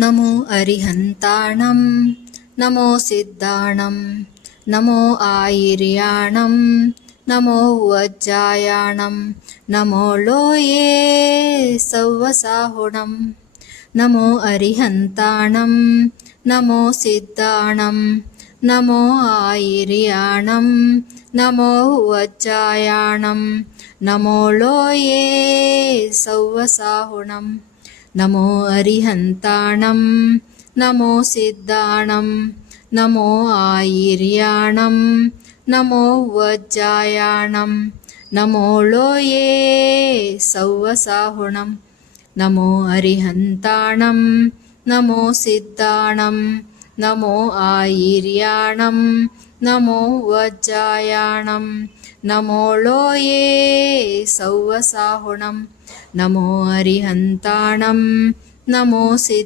नमो अरिहन्ताणं नमो सिद्धाणं नमो आयिर्याणं नमो वज्जायाणं नमो लोये सव्वसाहुणं नमो अरिहन्ताणं नमो सिद्धाणं नमो आयिर्याणं नमो वज्जायाणं नमो लोये सव्वसाहुणं नमो अरिहन्ताणं नमो सिद्धाणं नमो आयिर्याणं नमो वज्जायाणं नमो लोये सव्वसाहुणं नमो अरिहन्ताणं नमो सिद्धाणं नमो आयिर्याणं नमो वज्जायाणं नमो लोये सव्वसाहुणं नमो अरिहन्ताणं नमो सिद्धाणं